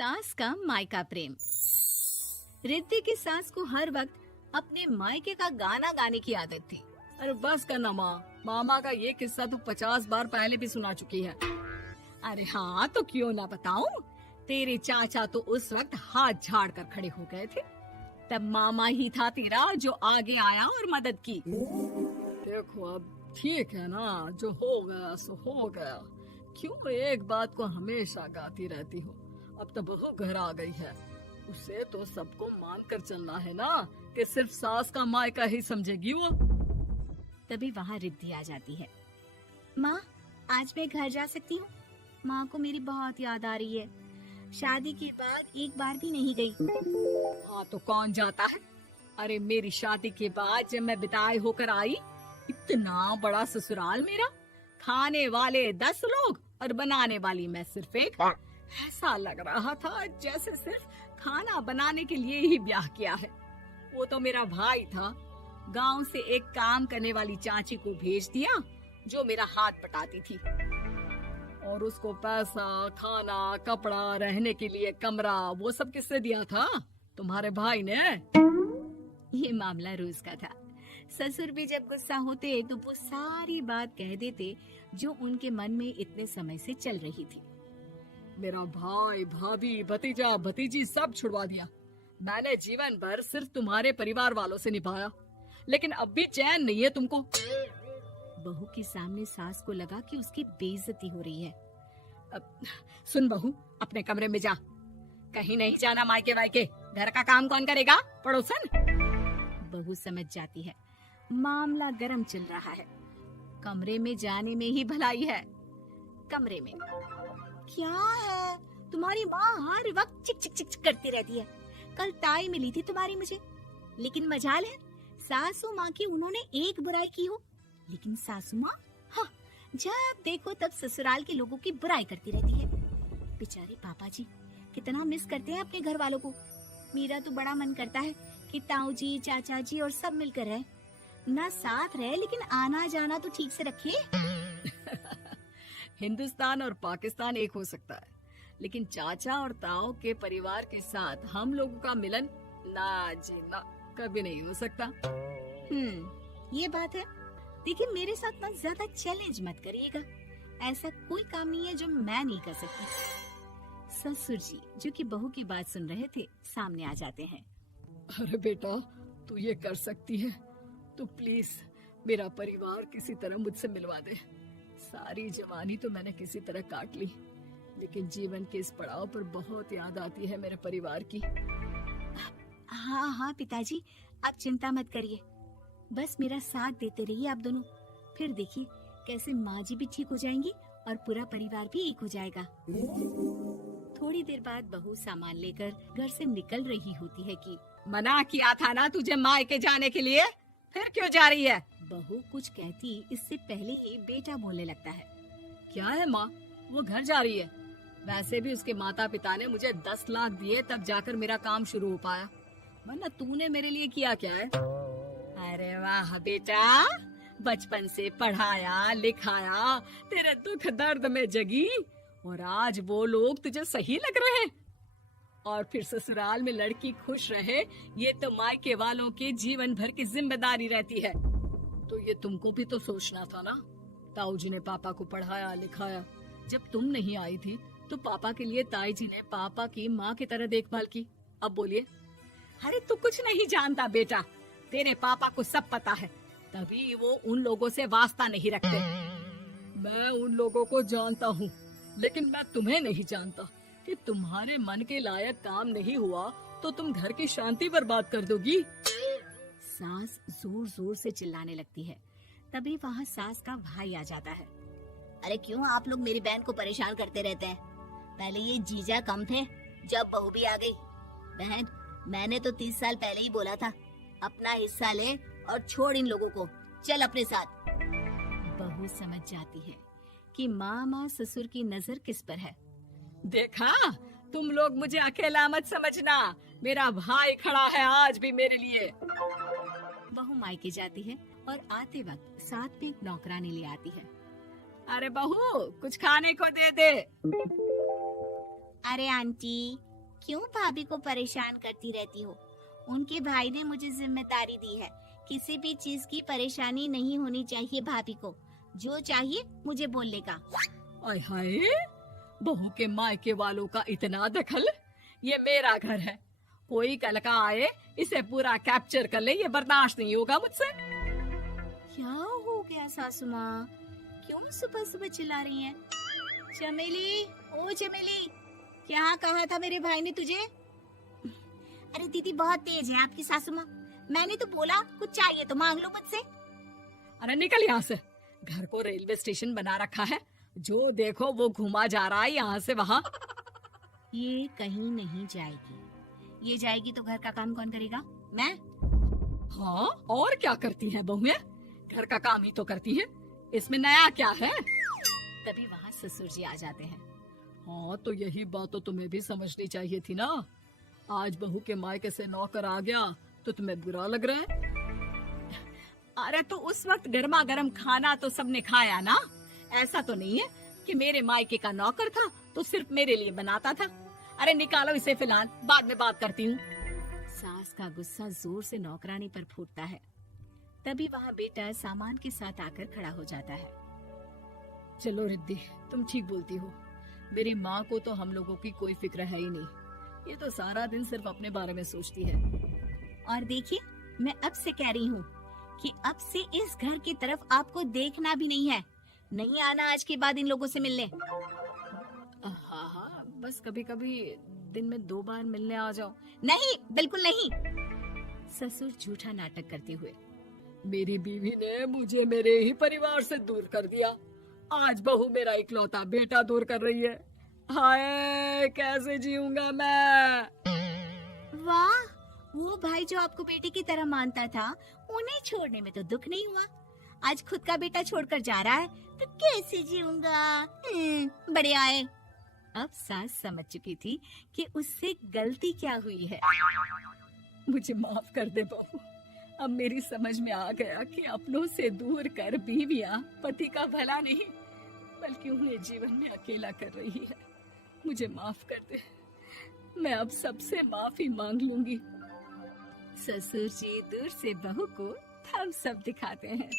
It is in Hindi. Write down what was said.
सास का मायका प्रेम। रिद्धि की सास को हर वक्त अपने मायके का गाना गाने की आदत थी। अरे बस करना माँ, मामा का ये किस्सा तो 50 बार पहले भी सुना चुकी है। अरे हाँ, तो क्यों ना बताऊं। तेरे चाचा तो उस वक्त हाथ झाड़ कर खड़े हो गए थे। तब मामा ही था तेरा जो आगे आया और मदद की। देखो अब ठीक है ना, जो हो गया सो हो गया। क्यों एक बात को हमेशा गाती रहती हो। अब तो बहू घर आ गई है, उसे तो सबको मान कर चलना है ना, कि सिर्फ सास का मायका ही समझेगी वो। तभी वहाँ रिद्धि आ जाती है। माँ, आज मैं घर जा सकती हूँ? माँ को मेरी बहुत याद आ रही है। शादी के बाद एक बार भी नहीं गई। हाँ तो कौन जाता है। अरे मेरी शादी के बाद जब मैं विदाई होकर आई, इतना बड़ा ससुराल मेरा, खाने वाले 10 लोग और बनाने वाली मैं सिर्फ एक। ऐसा लग रहा था जैसे सिर्फ खाना बनाने के लिए ही ब्याह किया है। वो तो मेरा भाई था, गांव से एक काम करने वाली चाची को भेज दिया जो मेरा हाथ पटाती थी, और उसको पैसा, खाना, कपड़ा, रहने के लिए कमरा, वो सब किसने दिया था? तुम्हारे भाई ने। ये मामला रोज का था। ससुर भी जब गुस्सा होते तो वो सारी बात कह देते जो उनके मन में इतने समय से चल रही थी। मेरा भाई, भाभी, भतीजा, भतीजी सब छुड़वा दिया। मैंने जीवन भर सिर्फ तुम्हारे परिवार वालों से निभाया, लेकिन अब भी चैन नहीं है तुमको। बहू के सामने सास को लगा कि उसकी बेइज्जती हो रही है। अब सुन बहू, अपने कमरे में जा, कहीं नहीं जाना मायके वायके। घर का काम कौन करेगा? पड़ोसन। बहू समझ जाती है मामला गर्म चल रहा है। कमरे में जाने में ही भलाई है। कमरे में क्या है? तुम्हारी माँ हर वक्त चिक चिक चिक करती रहती है। कल ताई मिली थी तुम्हारी मुझे, लेकिन मजाल है सासू माँ की उन्होंने एक बुराई की हो, लेकिन सासू माँ हाँ, जब देखो तब ससुराल के लोगों की बुराई करती रहती है। बेचारे पापा जी कितना मिस करते हैं अपने घर वालों को। मेरा तो बड़ा मन करता है कि ताऊ जी, चाचा जी और सब मिलकर रहे, ना साथ रहे लेकिन आना जाना तो ठीक से रखे। हिंदुस्तान और पाकिस्तान एक हो सकता है, लेकिन चाचा और ताऊ के परिवार के साथ हम लोगों का मिलन ना जी ना, कभी नहीं हो सकता। ये बात है। देखिए, मेरे साथ ना ज्यादा चैलेंज मत करिएगा। ऐसा कोई काम नहीं है जो मैं नहीं कर सकती। ससुर जी जो कि बहू की बात सुन रहे थे, सामने आ जाते हैं। अरे बेटा, तू ये कर सकती है तो प्लीज मेरा परिवार किसी तरह मुझसे मिलवा दे। सारी जवानी तो मैंने किसी तरह काट ली, लेकिन जीवन के इस पड़ाव पर बहुत याद आती है मेरे परिवार की। हाँ हाँ पिताजी, आप चिंता मत करिए, बस मेरा साथ देते रहिए आप दोनों। फिर देखिए कैसे माँ जी भी ठीक हो जाएंगी और पूरा परिवार भी एक हो जाएगा। थोड़ी देर बाद बहू सामान लेकर घर से निकल रही होती है कि मना किया था ना तुझे मायके जाने के लिए, फिर क्यों जा रही है? बहू कुछ कहती इससे पहले ही बेटा बोलने लगता है। क्या है माँ, वो घर जा रही है। वैसे भी उसके माता पिता ने मुझे 10 लाख दिए तब जाकर मेरा काम शुरू हो पाया, वरना तूने मेरे लिए किया क्या है? अरे वाह बेटा, बचपन से पढ़ाया लिखाया, तेरे दुख दर्द में जगी, और आज वो लोग तुझे सही लग रहे हैं। और फिर ससुराल में लड़की खुश रहे, ये तो मायके वालों की जीवन भर की जिम्मेदारी रहती है। तो ये तुमको भी तो सोचना था ना। ताऊ जी ने पापा को पढ़ाया लिखाया, जब तुम नहीं आई थी तो पापा के लिए ताई जी ने पापा की माँ की तरह देखभाल की। अब बोलिए। अरे तू कुछ नहीं जानता बेटा, तेरे पापा को सब पता है, तभी वो उन लोगों से वास्ता नहीं रखते। मैं उन लोगों को जानता हूँ, लेकिन मैं तुम्हें नहीं जानता कि तुम्हारे मन के लायक काम नहीं हुआ तो तुम घर की शांति बर्बाद कर दोगी। सास जोर जोर से चिल्लाने लगती है। तभी वहाँ सास का भाई आ जाता है। अरे क्यों आप लोग मेरी बहन को परेशान करते रहते हैं? पहले ये जीजा कम थे, जब बहू भी आ गई। बहन, मैंने तो 30 साल पहले ही बोला था, अपना हिस्सा ले और छोड़ इन लोगों को, चल अपने साथ। बहू समझ जाती है कि मामा ससुर की नजर किस पर है। देखा, तुम लोग मुझे अकेला मत समझना, मेरा भाई खड़ा है आज भी मेरे लिए। बहू मायके जाती है और आते वक्त साथ में एक नौकरानी ले आती है। अरे बहू, कुछ खाने को दे दे। अरे आंटी, क्यों भाभी को परेशान करती रहती हो? उनके भाई ने मुझे जिम्मेदारी दी है। किसी भी चीज की परेशानी नहीं होनी चाहिए भाभी को। जो चाहिए मुझे बोलने का। आय हाय, बहू के मायके वालों का इतना दखल। ये मेरा घर है, कोई कल का आए इसे पूरा कैप्चर कर ले, ये बर्दाश्त नहीं होगा मुझसे। क्या हो गया सासू माँ? क्यों सुबह सुबह चिल्ला रही हैं? चमेली, ओ चमेली, क्या कहा था मेरे भाई ने तुझे? अरे दीदी बहुत तेज है आपकी सासू माँ। मैंने तो बोला कुछ चाहिए तो मांग लो मुझसे। अरे निकल यहाँ से, घर को रेलवे स्टेशन बना रखा है, जो देखो वो घुमा जा रहा है यहाँ से वहाँ। ये कहीं नहीं जाएगी। ये जाएगी तो घर का काम कौन करेगा? मैं। हाँ, और क्या करती है बहुएं? घर का काम ही तो करती है, इसमें नया क्या है? तभी वहाँ ससुर जी आ जाते हैं। हाँ, तो यही बात तो तुम्हें भी समझनी चाहिए थी ना। आज बहू के मायके से नौकर आ गया तो तुम्हें बुरा लग रहा है? अरे तो उस वक्त गर्मा गर्म खाना तो सबने खाया ना। ऐसा तो नहीं है कि मेरे मायके का नौकर था तो सिर्फ मेरे लिए बनाता था। अरे निकालो इसे, फिलहाल बाद में बात करती हूँ। सास का गुस्सा जोर से नौकरानी पर फूटता है। तभी वहाँ बेटा सामान के साथ आकर खड़ा हो जाता है। चलो रिद्धि, तुम ठीक बोलती हो। मेरी माँ को तो हम लोगों की कोई फिक्र है ही नहीं, ये तो सारा दिन सिर्फ अपने बारे में सोचती है। और देखिए, मैं अब से कह रही हूँ कि अब से इस घर की तरफ आपको देखना भी नहीं है। नहीं आना आज के बाद इन लोगों से मिलने। हाँ, बस कभी कभी दिन में 2 बार मिलने आ जाओ। नहीं, बिल्कुल नहीं। ससुर झूठा नाटक करते हुए। मेरी बीवी ने मुझे मेरे ही परिवार से दूर कर दिया, आज बहू मेरा इकलौता बेटा दूर कर रही है। हाय, कैसे जीऊंगा मैं? वाह, वो भाई जो आपको बेटे की तरह मानता था, उन्हें छोड़ने में तो दुख नहीं हुआ। आज खुद का बेटा छोड़कर जा रहा है तो कैसे जीऊंगा? बड़े आए। अब सास समझ चुकी थी कि उससे गलती क्या हुई है। मुझे माफ कर दे बहू, अब मेरी समझ में आ गया कि अपनों से दूर कर बीवियां पति का भला नहीं बल्कि उन्हें जीवन में अकेला कर रही है। मुझे माफ कर दे, मैं अब सबसे माफी मांग लूंगी। ससुर जी दूर से बहू को थम्स अप दिखाते हैं।